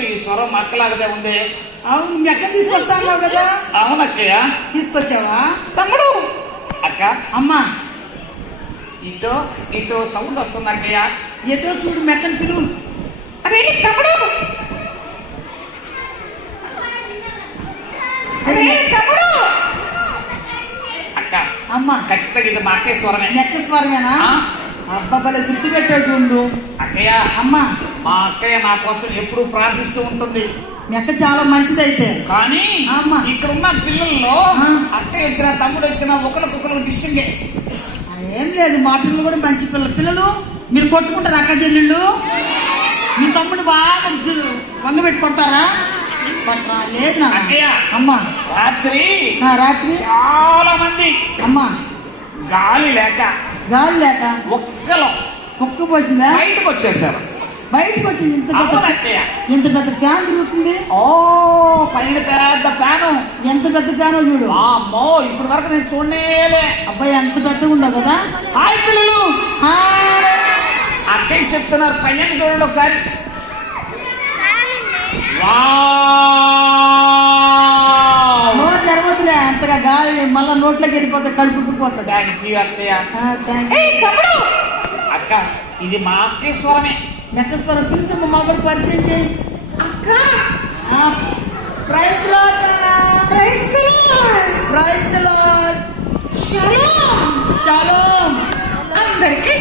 ఈ స్వరం మక్కలాగదే ఉంది. అవును, మీ అక్క తీసుకొస్తాను కదా. అవునక్కయ్య. తీసుకొచ్చావా తమ్ముడు? అక్క అమ్మా, ఇటో ఇటో సౌండ్ వస్తుంది అక్కయ్య. ఎటో చూడు, మెక్కని పిలువు. అరే తమ్ముడు, అరే తమ్ముడు. అక్క అమ్మా, ఖచ్చితంగా ఇది మా అక్కయ్య స్వరమే. మెక్క స్వరమేనా? అబ్బాబల గుర్తు పెట్టేట్టు ఉండు. అక్కయ్య, అమ్మా, మా అక్కయ్య నా కోసం ఎప్పుడు ప్రార్థిస్తూ ఉంటుంది. మెక్క చాలా మంచిదైతే. కానీ అమ్మా, ఇక్కడ ఉన్న పిల్లల్లో అక్కయ్య వచ్చిన తమ్ముడు వచ్చిన ఒకరికొకరు డిస్టింగే. ఏం లేదు, మా పిల్లలు కూడా మంచి పిల్లలు. మీరు కొట్టుకుంటారు అక్క చెల్లెళ్ళు? మీ తమ్ముడు బాగా వంగబెట్టి కొడతారా? లేదు నా అక్కయ్య. అమ్మా, రాత్రి రాత్రి చాలా మంది అమ్మా గాలి లేక ఒక్కలో కుక్క పోసిందా? బయటకు వచ్చేసారు. బయటకు వచ్చింది. ఇంత పెద్ద ఫ్యాన్ తిరుగుతుంది. ఓ, పైన పెద్ద ఫ్యాను. ఎంత పెద్ద ఫ్యానో చూడు. అమ్మో, ఇప్పుడు వరకు నేను చూడలే. అబ్బాయి ఎంత పెద్దగా ఉందో కదా. హాయ్ పిల్లలు. అక్కయ్య చెప్తున్నారు, పైన చూడండి ఒకసారి. జరగతులే అంతగా గాలి మళ్ళా నోట్లోకి వెళ్ళిపోతే కడుపుకి పోతుంది. థ్యాంక్ యూ అక్కయ్య. అక్క, ఇది మా అక్కయ్య స్వరమే. మెక్క స్వరం పిలిచమ్మ, మా కూడా పరిచయం చేయి. అక్క, praise lord, praise lord, shalom, అందరికీ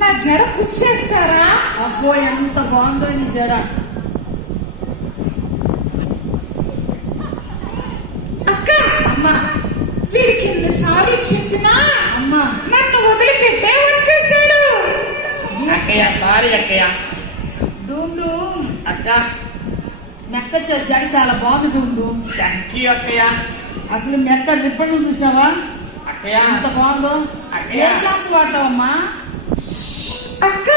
నా జడ కుచ్చేస్తారా? అబ్బో, ఎంత బాగుందో నీ జడ. అక్క, అమ్మా, వీడికి ఎన్నిసార్లు చెప్పినా అమ్మా నన్ను వదిలిపెట్టే వచ్చేసాడు. అక్కయ్య సారీ అక్కయ్య. డూండు అక్క, మెక్క జడ చాలా బాగుంది డూండు. థ్యాంక్ యూ అక్కయ్య. అసలు మెక్క రిబ్బన్ చూసినావా అక్కయ్య ఎంత బాగుందో. ఏ షాంపూ వాడతావమ్మా? అక్క,